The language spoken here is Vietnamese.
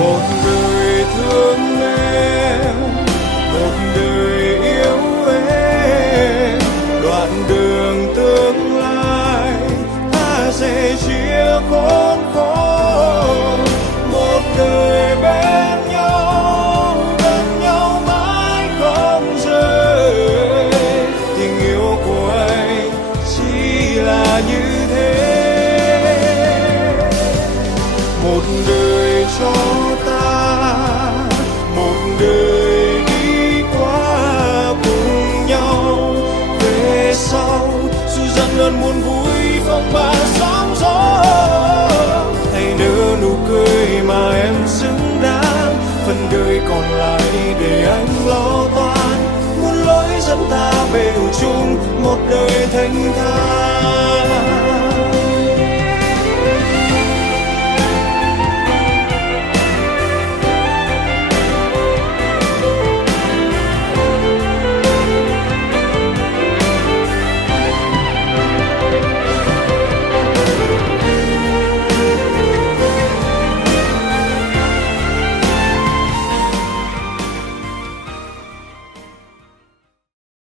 Một đời thương em, một đời yêu em, đoạn đường tương lai ta sẽ chia khốn khổ. Một đời bên nhau, bên nhau mãi không rời. Tình yêu của anh chỉ là như thế. Một đời cho ta, một đời đi qua cùng nhau. Về sau dù dần dần buồn vui phong ba sóng gió, hãy nở nụ cười mà em xứng đáng. Phần đời còn lại để anh lo toan, muốn lối dẫn ta về chung một đời thanh thản.